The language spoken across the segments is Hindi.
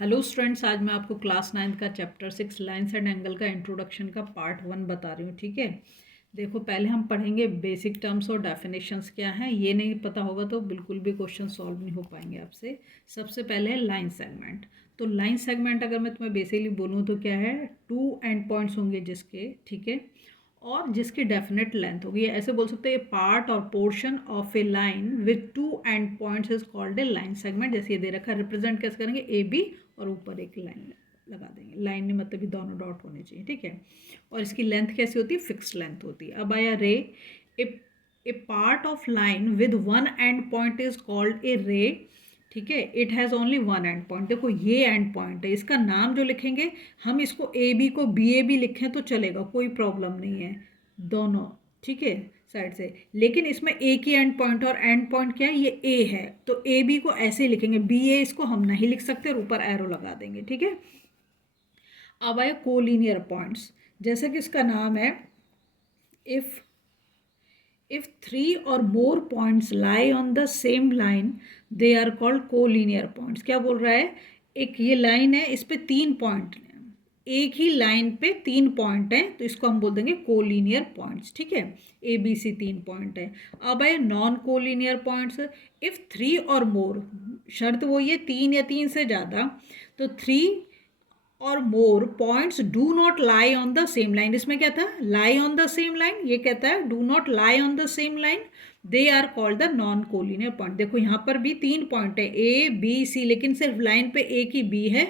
हेलो स्टूडेंट्स, आज मैं आपको क्लास 9th का चैप्टर 6 लाइन्स एंड एंगल का इंट्रोडक्शन का पार्ट 1 बता रही हूँ। ठीक है, देखो पहले हम पढ़ेंगे बेसिक टर्म्स और डेफिनेशंस क्या हैं। ये नहीं पता होगा तो बिल्कुल भी क्वेश्चन सॉल्व नहीं हो पाएंगे आपसे। सबसे पहले है लाइन सेगमेंट। तो लाइन सेगमेंट अगर मैं तुम्हें बेसिकली बोलूँ तो क्या है, टू एंड पॉइंट्स होंगे जिसके, ठीक है, और जिसकी डेफिनेट लेंथ होगी। ऐसे बोल सकते हैं पार्ट और portion of a line with two and points is called A line segment. जैसे ये दे रखा है, रिप्रेजेंट कैसे करेंगे, ए बी और ऊपर एक लाइन लगा देंगे। लाइन में मतलब ये दोनों डॉट होने चाहिए, ठीक है। और इसकी लेंथ कैसी होती है, फिक्स्ड लेंथ होती है। अब आया ray. A part of line with one end point is called a ray, ठीक है। It has only one end point. देखो ये एंड पॉइंट है, इसका नाम जो लिखेंगे, हम इसको ए बी को बी ए बी लिखें तो चलेगा, कोई प्रॉब्लम नहीं है दोनों, ठीक है, साइड से। लेकिन इसमें ए की एंड पॉइंट और एंड पॉइंट क्या है, ये ए है, तो ए बी को ऐसे लिखेंगे, बी ए इसको हम नहीं लिख सकते और ऊपर एरो लगा देंगे, ठीक है। अब आए कोलिनियर पॉइंट्स। जैसे कि इसका नाम है, if three or more points lie on the same line they are called collinear points। क्या बोल रहा है, एक ये लाइन है, इस पे तीन पॉइंट, एक ही लाइन पे तीन पॉइंट हैं, तो इसको हम बोल देंगे कोलिनियर पॉइंट्स, ठीक है। ए बी सी तीन पॉइंट है। अब है non collinear points. If three और मोर, शर्त वो ये तीन या तीन से ज़्यादा, तो थ्री और more points do not lie on the same line. इसमें क्या था, lie on the same line, ये कहता है do not lie on the same line, they are called the non collinear point. देखो यहाँ पर भी तीन पॉइंट है, ए बी सी, लेकिन सिर्फ लाइन पे ए की बी है,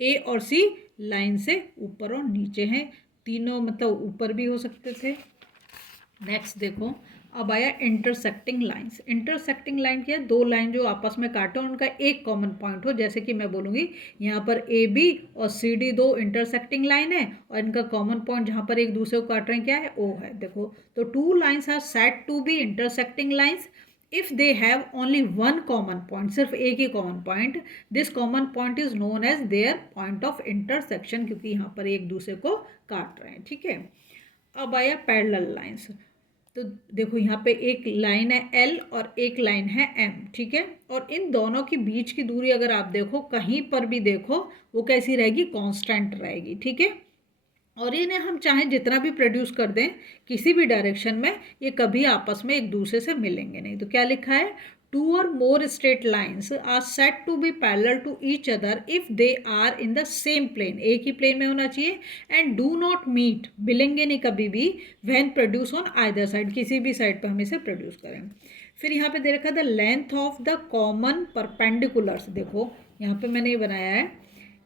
ए और सी लाइन से ऊपर और नीचे हैं, तीनों मतलब ऊपर भी हो सकते थे। नेक्स्ट देखो, अब आया इंटरसेक्टिंग लाइंस। इंटरसेक्टिंग लाइन क्या है, दो लाइन जो आपस में काटे और उनका एक कॉमन पॉइंट हो। जैसे कि मैं बोलूँगी यहाँ पर ए बी और सी डी दो इंटरसेक्टिंग लाइन है, और इनका कॉमन पॉइंट जहाँ पर एक दूसरे को काट रहे हैं क्या है, ओ है। देखो तो two lines are said to be intersecting lines if they have only one common point, सिर्फ एक ही common point. This common point is known as their point of intersection, क्योंकि यहाँ पर एक दूसरे को काट रहे हैं, ठीक है। अब आया पैरेलल लाइन्स। तो देखो यहाँ पे एक लाइन है एल और एक लाइन है एम, ठीक है, और इन दोनों के बीच की दूरी अगर आप देखो, कहीं पर भी देखो, वो कैसी रहेगी, कांस्टेंट रहेगी, ठीक है। और इन्हें हम चाहें जितना भी प्रोड्यूस कर दें किसी भी डायरेक्शन में, ये कभी आपस में एक दूसरे से मिलेंगे नहीं। तो क्या लिखा है, टू और more straight lines are said to be parallel to each other if they are in the same plane, एक ही प्लेन में होना चाहिए, एंड डू नॉट मीट, मिलेंगे नहीं कभी भी, when produce on either side, किसी भी साइड पर हम इसे प्रोड्यूस करें। फिर यहाँ पे दे रखा the length of the common perpendiculars. देखो यहाँ पे मैंने ये बनाया है,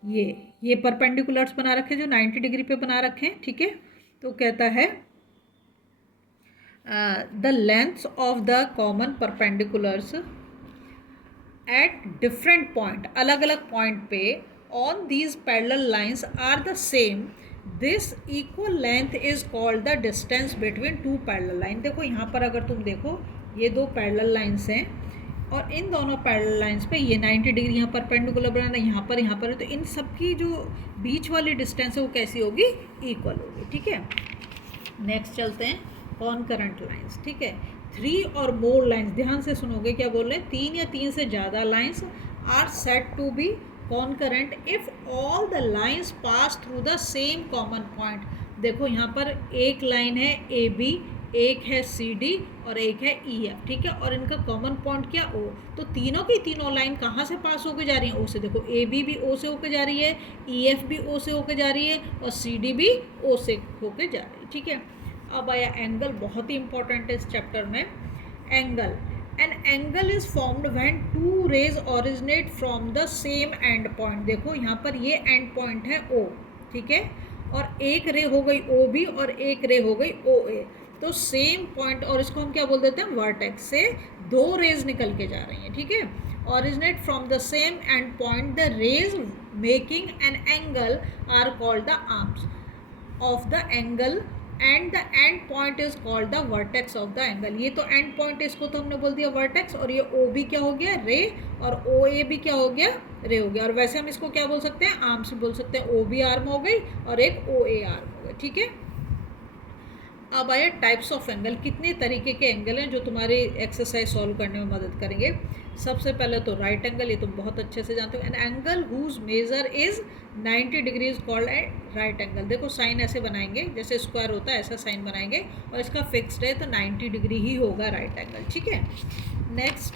ये परपेंडिकुलर्स बना रखे जो 90 डिग्री पे बना रखे हैं, ठीक है। तो कहता है the lengths of the common perpendiculars at different point, अलग अलग पॉइंट पे on these parallel lines are the same, this equal length is called the distance between two parallel line. देखो यहाँ पर अगर तुम देखो, ये दो पैरेलल लाइन्स हैं, और इन दोनों पैरेलल लाइंस पे ये 90 डिग्री यहाँ पर परपेंडिकुलर बनाना, यहाँ पर, तो इन सब की जो बीच वाली डिस्टेंस है वो कैसी होगी, इक्वल होगी, ठीक है। नेक्स्ट चलते हैं कॉनकरेंट लाइंस, ठीक है। थ्री और मोर लाइंस, ध्यान से सुनोगे क्या बोल रहे हैं, तीन या तीन से ज़्यादा lines are said to be concurrent if all the lines pass through the same common point. देखो यहाँ पर एक लाइन है ए बी, एक है सी डी और एक है ई एफ, ठीक है, और इनका कॉमन पॉइंट क्या, ओ। तो तीनों की तीनों लाइन कहाँ से पास होकर जा रही हैं, ओ से। देखो ए बी भी ओ से होकर जा रही है, ई एफ भी ओ से होकर जा रही है, और सी डी भी ओ से होकर जा रही है, ठीक है। अब आया एंगल, बहुत ही इंपॉर्टेंट है इस चैप्टर में। Angle, an angle is formed when two rays originate from the same end point. देखो यहाँ पर ये एंड पॉइंट है ओ, ठीक है, और एक रे हो गई ओ बी और एक रे हो गई ओ ए, तो सेम पॉइंट, और इसको हम क्या बोल देते हैं, वर्टेक्स से दो रेज निकल के जा रही हैं, ठीक है। Originate from the same end point, the rays making an angle are called the arms of the angle, and the end point is called the vertex of the angle. ये तो एंड पॉइंट, इसको तो हमने बोल दिया वर्टेक्स, और ये ओ बी क्या हो गया, रे, और ओ ए भी क्या हो गया, रे हो गया। और वैसे हम इसको क्या बोल सकते हैं, आर्म्स बोल सकते हैं, ओ बी आर्म हो गई और एक ओ ए आर्म हो गया, ठीक है। अब आया टाइप्स ऑफ एंगल, कितने तरीके के एंगल हैं जो तुम्हारी एक्सरसाइज सॉल्व करने में मदद करेंगे। सबसे पहले तो राइट एंगल, ये तुम बहुत अच्छे से जानते हो। An angle whose measure is 90 degree is called a right angle. देखो साइन ऐसे बनाएंगे, जैसे स्क्वायर होता है ऐसा साइन बनाएंगे, और इसका फिक्स्ड है तो 90 डिग्री ही होगा राइट एंगल, ठीक है। Next,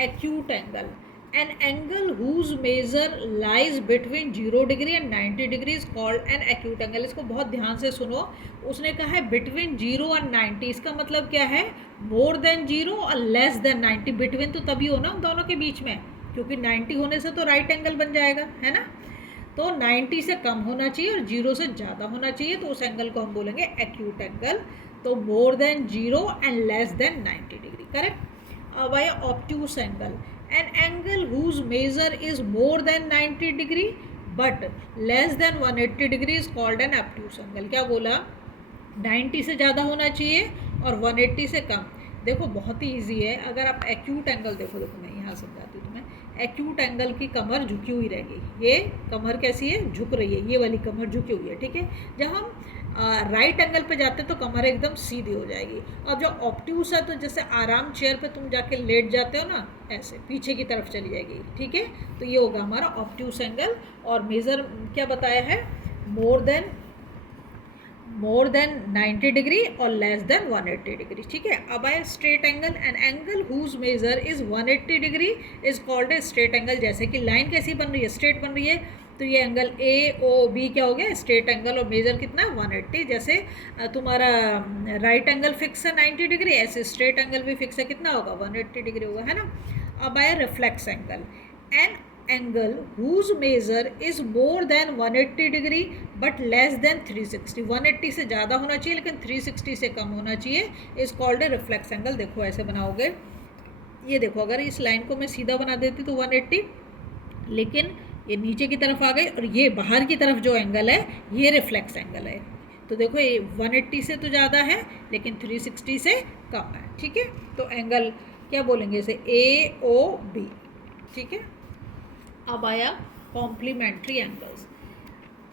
acute angle, an angle whose measure lies between 0 degree and 90 degree is called an acute angle. इसको बहुत ध्यान से सुनो, उसने कहा है बिटवीन 0 एंड 90, इसका मतलब क्या है, मोर देन 0 और लेस देन 90। बिटवीन तो तभी हो ना उन दोनों के बीच में, क्योंकि 90 होने से तो राइट एंगल बन जाएगा, है ना। तो 90 से कम होना चाहिए और 0 से ज़्यादा होना चाहिए, तो उस एंगल को हम बोलेंगे एक्यूट एंगल। तो more than 0 and less than 90 degree, correct. अब आया obtuse angle, an angle whose measure is more than 90 degree but less than 180 degree is called an obtuse angle. क्या बोला, 90 से ज़्यादा होना चाहिए और 180 से कम। देखो बहुत ही ईजी है, अगर आप एक्यूट एंगल देखो, मैं यहाँ समझाती हूँ तुम्हें। एक्यूट एंगल की कमर झुकी हुई रहेगी, ये कमर कैसी है, झुक रही है, ये वाली कमर झुकी हुई है, ठीक है। जब हम राइट एंगल पे जाते हैं तो कमर एकदम सीधी हो जाएगी। और जो ऑब्ट्यूस है, तो जैसे आराम चेयर पे तुम जाके लेट जाते हो ना, ऐसे पीछे की तरफ चली जाएगी, ठीक है। तो ये होगा हमारा ऑब्ट्यूस एंगल। और मेज़र क्या बताया है, मोर देन 90 डिग्री और लेस देन 180 डिग्री, ठीक है। अब आया straight angle, an angle whose measure is 180 degree is called a straight angle. जैसे कि लाइन कैसी बन रही है, स्ट्रेट बन रही है, तो ये एंगल ए ओ बी क्या हो गया, स्ट्रेट एंगल, और मेजर कितना है 180। जैसे तुम्हारा राइट एंगल फिक्स है 90 डिग्री, ऐसे स्ट्रेट एंगल भी फिक्स है, कितना होगा 180 डिग्री होगा, है ना। अब आया reflex angle, an angle whose measure is more than 180 degree but less than 360। 180 से ज़्यादा होना चाहिए लेकिन 360 से कम होना चाहिए, is called A reflex angle. देखो ऐसे बनाओगे, ये देखो अगर इस लाइन को मैं सीधा बना देती तो 180, लेकिन ये नीचे की तरफ आ गई और ये बाहर की तरफ जो एंगल है ये रिफ्लेक्स एंगल है। तो देखो ये 180 से तो ज़्यादा है लेकिन 360 से कम है, ठीक है। तो एंगल क्या बोलेंगे इसे, ए ओ बी, ठीक है। अब आया complementary angles,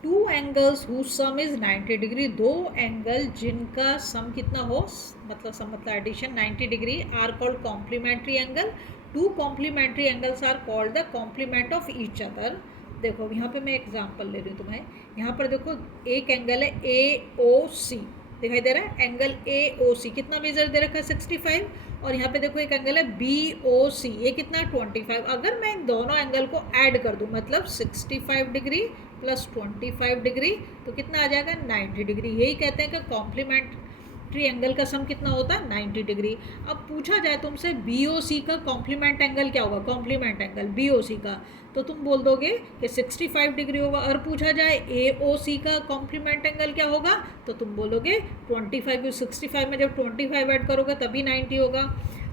two angles whose sum is 90 degree. दो एंगल जिनका सम कितना हो, मतलब addition 90 degree, are called complementary angle. Two complementary angles are called the complement of each other. देखो यहाँ पे मैं एग्जांपल ले रही हूँ तुम्हें, यहाँ पर देखो एक एंगल है ए ओ सी, दिखाई दे रहा है, एंगल ए ओ सी कितना मेजर दे रखा है 65, और यहाँ पे देखो एक एंगल है बी ओ सी, ये कितना 25। अगर मैं इन दोनों एंगल को ऐड कर दूँ, मतलब 65 डिग्री प्लस 25 डिग्री, तो कितना आ जाएगा 90 डिग्री। यही कहते हैं कि कॉम्प्लीमेंट्री एंगल का सम कितना होता है 90 डिग्री। अब पूछा जाए तुमसे बी ओ सी का कॉम्प्लीमेंट एंगल क्या होगा, कॉम्प्लीमेंट एंगल बी ओ सी का, तो तुम बोल दोगे कि 65 डिग्री होगा। और पूछा जाए ए ओ सी का कॉम्प्लीमेंट एंगल क्या होगा, तो तुम बोलोगे 25, 65 में जब 25 ऐड करोगे तभी 90 होगा।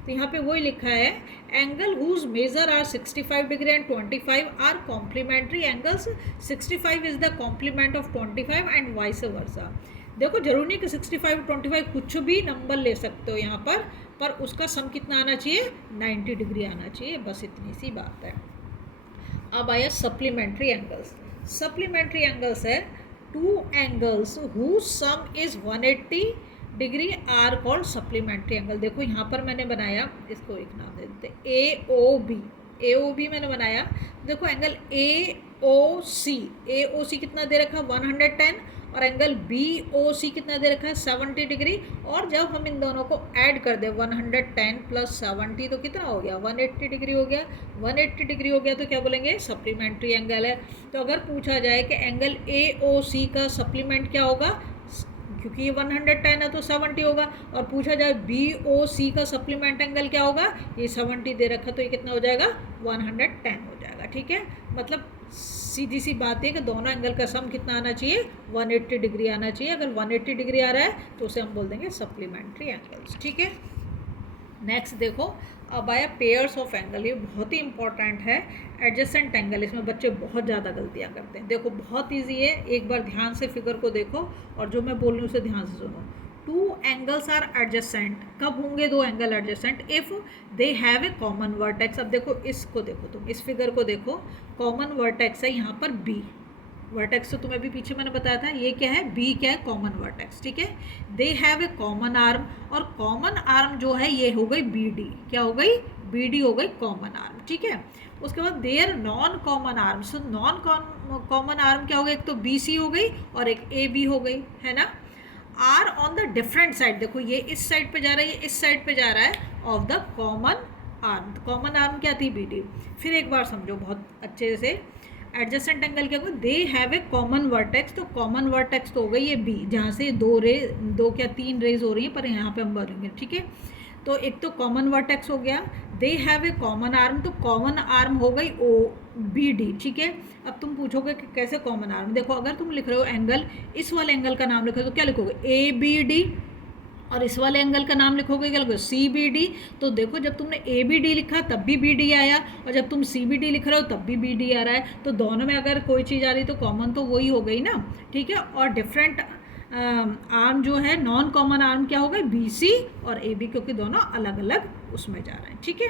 तो यहाँ पे वही लिखा है, angle whose measure are 65 degree and 25 are complementary angles. 65 is the complement of 25 and vice versa. देखो जरूरी नहीं कि 65 25 कुछ भी नंबर ले सकते हो यहाँ पर उसका सम कितना आना चाहिए 90 डिग्री आना चाहिए, बस इतनी सी बात है। अब आया सप्लीमेंट्री एंगल्स। सप्लीमेंट्री एंगल्स है two angles whose sum is 180 degree are called supplementary angle. देखो यहाँ पर मैंने बनाया, इसको एक नाम दे देते ए ओ बी, ए ओ बी मैंने बनाया। देखो एंगल ए ओ सी कितना दे रखा 110, और एंगल बी ओ सी कितना दे रखा है 70 डिग्री। और जब हम इन दोनों को ऐड कर दें 110 प्लस 70 तो कितना हो गया 180 डिग्री हो गया। 180 डिग्री हो गया तो क्या बोलेंगे सप्लीमेंट्री एंगल है। तो अगर पूछा जाए कि एंगल ए ओ सी का सप्लीमेंट क्या होगा, क्योंकि ये 110 है तो 70 होगा, और पूछा जाए बी ओ सी का सप्लीमेंट एंगल क्या होगा, ये 70 दे रखा तो ये कितना हो जाएगा 110 हो जाएगा, ठीक है। मतलब सीधी सी बात है कि दोनों एंगल का सम कितना आना चाहिए 180 डिग्री आना चाहिए। अगर 180 डिग्री आ रहा है तो उसे हम बोल देंगे सप्लीमेंट्री एंगल्स, ठीक है। नेक्स्ट देखो, अब आया पेयर्स ऑफ एंगल, ये बहुत ही इंपॉर्टेंट है। एडजेसेंट एंगल, इसमें बच्चे बहुत ज़्यादा गलतियाँ करते हैं। देखो बहुत इजी है, एक बार ध्यान से फिगर को देखो और जो मैं बोल रही हूँ उसे ध्यान से सुनो। टू एंगल्स आर एडजेसेंट, कब होंगे दो angle adjacent, if they have a common vertex. अब देखो इसको देखो, तुम इस फिगर को देखो, कॉमन वर्टेक्स है यहाँ पर बी, वर्टेक्स तो तुम्हें अभी पीछे मैंने बताया था, ये क्या है, बी क्या है, कॉमन वर्टेक्स, ठीक है। They have a common arm, और कॉमन आर्म जो है ये हो गई बी डी, क्या हो गई, बी डी हो गई कॉमन आर्म, ठीक है। उसके बाद their non common arm, so non common arm क्या हो गई, एक तो बी सी हो गई और एक ए बी हो गई, है ना। Are on the different side, देखो ये इस साइड पे जा रहा है, ये इस साइड पे जा रहा है, of the common arm. Common arm क्या थी, बी डी। फिर एक बार समझो बहुत अच्छे से, एडजेसेंट एंगल क्या होगा, they have a common vertex, तो कॉमन वर्टेक्स तो हो गई ये बी, जहाँ से दो क्या तीन रेज हो रही है, पर यहाँ पे हम बोलेंगे, ठीक है। तो एक तो कॉमन वर्टेक्स हो गया, they have a common arm, तो कॉमन आर्म हो गई ओ बी डी, ठीक है। अब तुम पूछोगे कि कैसे कॉमन आर्म, देखो अगर तुम लिख रहे हो एंगल, इस वाले एंगल का नाम लिखो तो क्या लिखोगे, ए बी डी, और इस वाले एंगल का नाम लिखोगे क्या लिखोगे, सी बी डी। तो देखो जब तुमने ए बी डी लिखा तब भी बी डी आया, और जब तुम सी बी डी लिख रहे हो तब भी बी डी आ रहा है, तो दोनों में अगर कोई चीज़ आ रही तो कॉमन तो वही हो गई ना, ठीक है। और डिफरेंट आर्म जो है, नॉन कॉमन आर्म क्या हो गई, बी सी और ए बी, क्योंकि दोनों अलग अलग उसमें जा रहे हैं, ठीक है।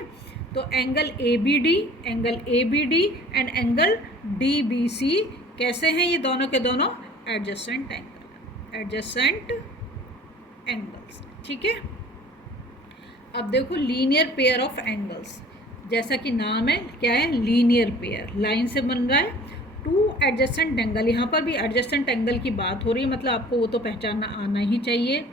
तो angle A B D, angle A B D and angle D B C कैसे हैं, ये दोनों के दोनों एडजेसेंट एंगल, एडजेसेंट एंगल्स, ठीक है। अब देखो लीनियर पेयर ऑफ एंगल्स, जैसा कि नाम है क्या है, लीनियर पेयर, लाइन से बन रहा है। टू एडजेसेंट एंगल, यहाँ पर भी एडजेसेंट एंगल की बात हो रही है, मतलब आपको वो तो पहचानना आना ही चाहिए।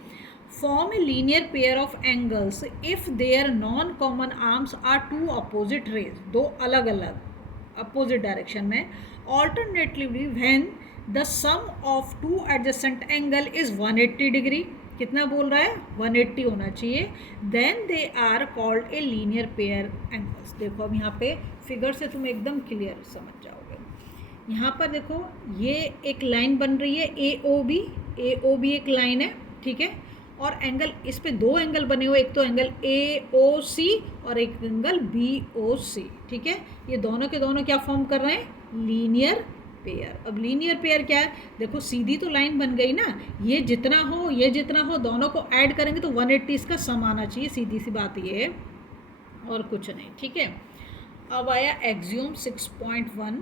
Form a linear pair of angles if their non common arms are two opposite rays, दो अलग अलग अपोजिट डायरेक्शन में, alternatively when the sum of two adjacent angle is 180 degree, कितना बोल रहा है, 180 होना चाहिए, then they are called a linear pair angles. देखो अब यहाँ पे फिगर से तुम एकदम क्लियर समझ जाओगे। यहाँ पर देखो ये एक लाइन बन रही है A O B, A O B एक लाइन है, ठीक है। और एंगल, इस पे दो एंगल बने हुए, एक तो एंगल ए ओ सी और एक एंगल बी ओ सी, ठीक है। ये दोनों के दोनों क्या फॉर्म कर रहे हैं, लीनियर पेयर। अब लीनियर पेयर क्या है, देखो सीधी तो लाइन बन गई ना, ये जितना हो ये जितना हो, दोनों को ऐड करेंगे तो 180 इसका सम आना चाहिए, सीधी सी बात ये है, और कुछ नहीं, ठीक है। अब आया एक्सियोम 6.1,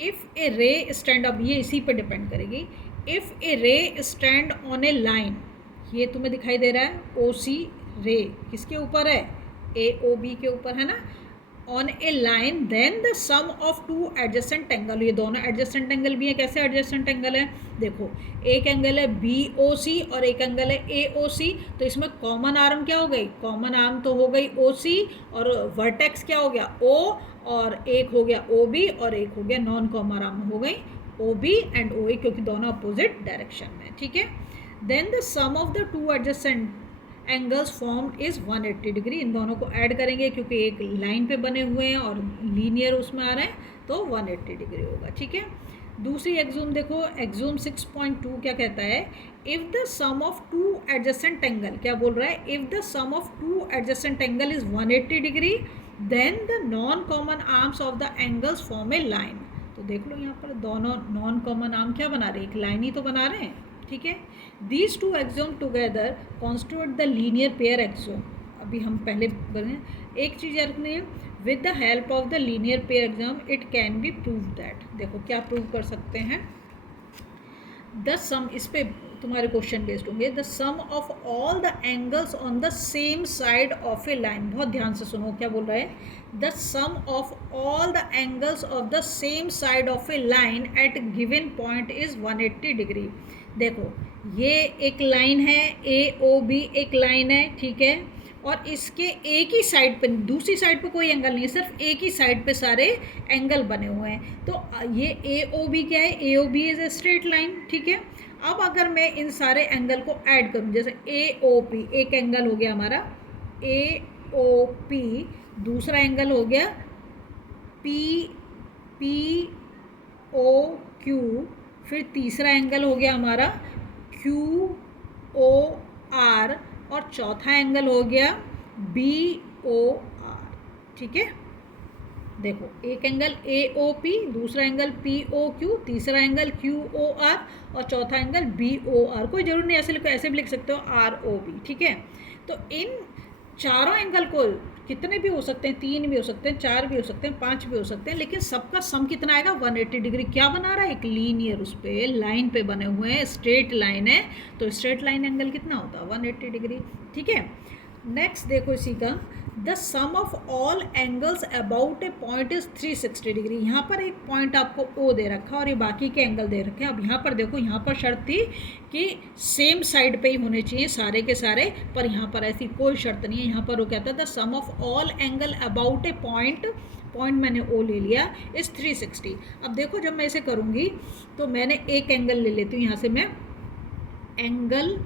इफ़ ए रे स्टैंड, अब ये इसी पे डिपेंड करेगी, इफ़ ए रे स्टैंड ऑन ए लाइन, ये तुम्हें दिखाई दे रहा है ओ सी रे किसके ऊपर है, ए ओ बी के ऊपर है ना, on a line, then the sum of two adjacent angle, ये दोनों एडजेसेंट एंगल भी है, कैसे एडजेसेंट एंगल है, देखो एक एंगल है बी ओ सी और एक एंगल है ए ओ सी, तो इसमें कॉमन आर्म क्या हो गई, कॉमन आर्म तो हो गई ओ सी, और वर्टेक्स क्या हो गया ओ, और एक हो गया ओ बी, और एक हो गया नॉन कॉमन आर्म हो गई ओ बी एंड ओ ए, क्योंकि दोनों अपोजिट डायरेक्शन में, ठीक है। Then the sum of the two adjacent angles form is 180 degree, इन दोनों को ऐड करेंगे क्योंकि एक लाइन पे बने हुए हैं और लीनियर उसमें आ रहे हैं, तो 180 डिग्री होगा, ठीक है। दूसरी एक्सूम देखो, एक्सूम 6.2 क्या कहता है, if the sum of two adjacent angle, क्या बोल रहा है, if the sum of two adjacent angle is 180 degree, then the non common arms of the angles form a line. तो देख लो यहाँ पर दोनों नॉन कॉमन आर्म क्या बना रहे हैं, एक लाइन ही तो बना रहे हैं, ठीक है। These two exome together constitute the linear pair exome. अभी हम पहले बने, एक चीज़ याद रखनी है, with the help of the linear pair exome it can be prove that, देखो क्या प्रूव कर सकते हैं, द सम, इस पे तुम्हारे क्वेश्चन बेस्ड होंगे, the sum of all the angles on the same side of a line, बहुत ध्यान से सुनो क्या बोल रहा है, the sum of all the angles of the same side of a line at given point is 180 degree. देखो ये एक लाइन है ए ओ बी, एक लाइन है, ठीक है, और इसके एक ही साइड पे, दूसरी साइड पे कोई एंगल नहीं है, सिर्फ एक ही साइड पे सारे एंगल बने हुए हैं, तो ये ए ओ बी क्या है, A O B is a straight line, ठीक है। अब अगर मैं इन सारे एंगल को ऐड करूँ, जैसे ए ओ पी एक एंगल हो गया हमारा ए ओ पी, दूसरा एंगल हो गया पी पी ओ क्यू, फिर तीसरा एंगल हो गया हमारा क्यू ओ आर, और चौथा एंगल हो गया बी ओ आर, ठीक है। देखो एक एंगल ए ओ पी, दूसरा एंगल पी ओ क्यू, तीसरा एंगल क्यू ओ आर, और चौथा एंगल बी ओ आर, कोई जरूर नहीं ऐसे लिखो, ऐसे भी लिख सकते हो आर ओ बी, ठीक है। तो इन चारों एंगल को कितने भी हो सकते हैं, 3 भी हो सकते हैं, 4 भी हो सकते हैं, 5 भी हो सकते हैं, लेकिन सबका सम कितना आएगा 180 डिग्री। क्या बना रहा है, एक लीनियर उस पर लाइन पे बने हुए हैं, स्ट्रेट लाइन है, तो स्ट्रेट लाइन एंगल कितना होता है 180 डिग्री। ठीक है, नेक्स्ट देखो इसी का, the sum of all angles about a point is 360 degree. यहाँ पर एक पॉइंट आपको ओ दे रखा है और ये बाकी के एंगल दे रखे हैं। अब यहाँ पर देखो, यहाँ पर शर्त थी कि सेम साइड पे ही होने चाहिए सारे के सारे, पर यहाँ पर ऐसी कोई शर्त नहीं है। यहाँ पर वो कहता है the sum of all angle about a point, point मैंने ओ ले लिया, इस 360। अब देखो जब मैं इसे करूँगी तो मैंने एक एंगल ले लेती हूँ, यहाँ से मैं एंगल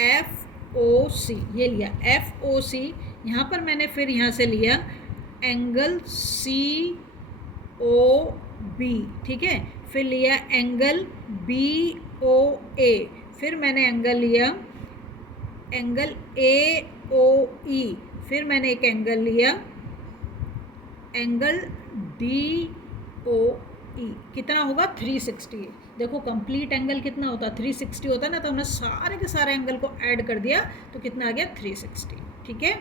एफ ओ सी, ये लिया एफ ओ सी। यहाँ पर मैंने फिर यहाँ से लिया एंगल सी ओ बी, ठीक है, फिर लिया एंगल बी ओ ए, फिर मैंने एंगल लिया एंगल ए ओ ई, फिर मैंने एक एंगल लिया एंगल डी ओ ई। कितना होगा 360। देखो कंप्लीट एंगल कितना होता है 360 होता है ना, तो हमने सारे के सारे एंगल को ऐड कर दिया तो कितना आ गया 360। ठीक है,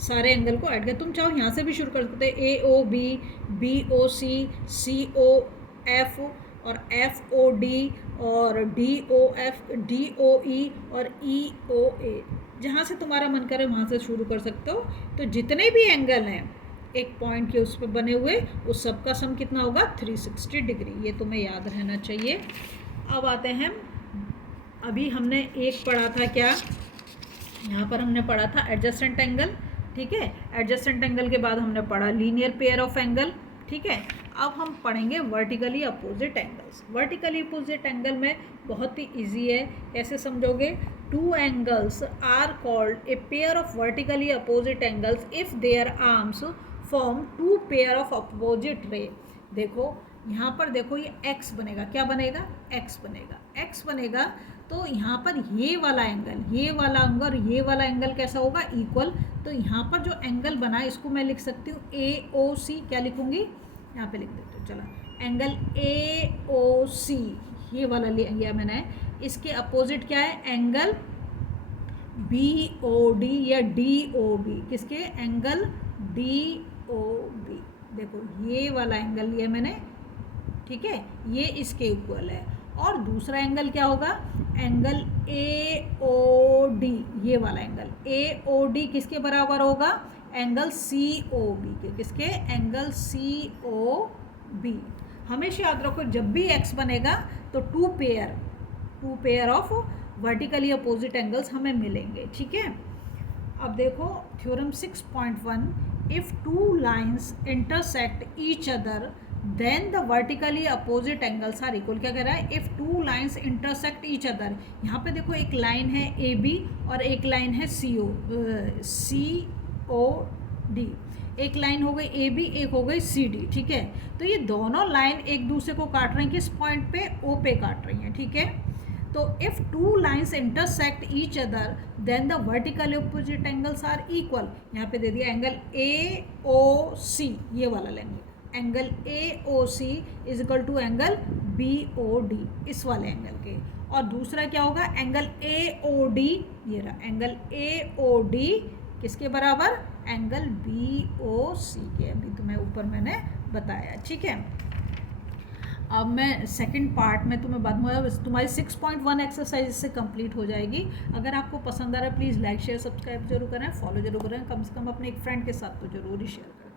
सारे एंगल को ऐड कर, तुम चाहो यहाँ से भी शुरू कर सकते A O B, B O C, C O F और एफ ओ डी और D O F, D O E और ई ओ ए। जहाँ से तुम्हारा मन करे वहाँ से शुरू कर सकते हो। तो जितने भी एंगल हैं एक पॉइंट के उस पर बने हुए, उस सब का सम कितना होगा 360 डिग्री। ये तुम्हें याद रहना चाहिए। अब आते हैं, अभी हमने एक पढ़ा था क्या, यहाँ पर हमने पढ़ा था एडजस्टेंट एंगल। ठीक है, एडजस्टेंट एंगल के बाद हमने पढ़ा लीनियर पेयर ऑफ एंगल। ठीक है, अब हम पढ़ेंगे vertically opposite angles. Vertically opposite angle में बहुत ही इजी है, कैसे समझोगे, two angles are called a pair of vertically opposite angles if their arms form two pair of opposite ray. देखो यहाँ पर देखो, ये x बनेगा, क्या बनेगा x बनेगा, x बनेगा, तो यहाँ पर ये वाला एंगल, ये वाला एंगल, ये वाला एंगल कैसा होगा इक्वल। तो यहाँ पर जो एंगल बना है इसको मैं लिख सकती हूँ ए ओ सी, क्या लिखूँगी यहाँ पे लिख देती हूँ, चलो एंगल ए ओ सी, ये वाला लिया मैंने। इसके अपोजिट क्या है एंगल बी ओ डी या डी ओ बी, किसके एंगल डी ओ बी। देखो ये वाला एंगल लिया मैंने, ठीक है, ये इसके इक्वल है। और दूसरा एंगल क्या होगा एंगल ए ओ डी, ये वाला एंगल ए ओ डी किसके बराबर होगा एंगल सी ओ बी के, किसके एंगल सी ओ बी। हमेशा याद रखो जब भी x बनेगा तो two pair of vertically opposite angles हमें मिलेंगे। ठीक है, अब देखो theorem 6.1, if two lines intersect each other then the vertically opposite angles are equal. क्या कह रहा है, if two lines intersect each other. यहाँ पे देखो एक लाइन है ए बी और एक लाइन है सी ओ डी, एक लाइन हो गई ए बी, एक हो गई सी डी। ठीक है, तो ये दोनों लाइन एक दूसरे को काट रही हैं, किस पॉइंट पे ओ पे काट रही हैं। ठीक है, तो if two lines intersect each other then the vertically opposite angles are equal. यहाँ पे दे दिया एंगल ए ओ सी, ये वाला लेंगे, angle A O C is equal to angle B O D, इस वाले एंगल के। और दूसरा क्या होगा एंगल ए ओ डी, ये रहा एंगल ए ओ डी किसके बराबर एंगल बी ओ सी के। अभी तुम्हें ऊपर मैंने बताया। ठीक है, अब मैं सेकंड पार्ट में तुम्हें बताऊंगा, तुम्हारी 6.1 एक्सरसाइज से कंप्लीट हो जाएगी। अगर आपको पसंद आ रहा है प्लीज़ लाइक शेयर सब्सक्राइब जरूर करें, फॉलो जरूर करें, कम से कम अपने एक फ्रेंड के साथ तो जरूर ही शेयर करें।